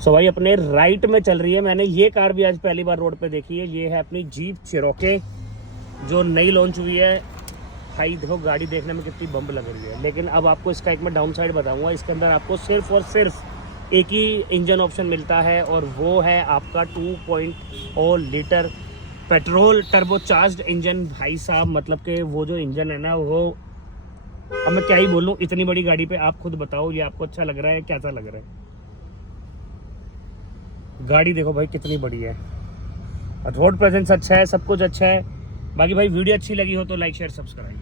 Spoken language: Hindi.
सो भाई अपने राइट में चल रही है। मैंने ये कार भी आज पहली बार रोड पे देखी है। ये है अपनी जीप चिरोके जो नई लॉन्च हुई है। भाई देखो गाड़ी देखने में कितनी बम्ब लग रही है, लेकिन अब आपको इसका एक मैं डाउन साइड बताऊंगा। इसके अंदर आपको सिर्फ और सिर्फ एक ही इंजन ऑप्शन मिलता है और वो है आपका 2.0 लीटर पेट्रोल टर्बोचार्ज्ड इंजन। भाई साहब मतलब कि वो जो इंजन है ना, वो अब मैं क्या ही बोलूं। इतनी बड़ी गाड़ी पे आप खुद बताओ ये आपको अच्छा लग रहा है, कैसा लग रहा है? गाड़ी देखो भाई कितनी बड़ी है, रोड प्रेजेंस अच्छा है, सब कुछ अच्छा है। बाकी भाई वीडियो अच्छी लगी हो तो लाइक शेयर सब्सक्राइब।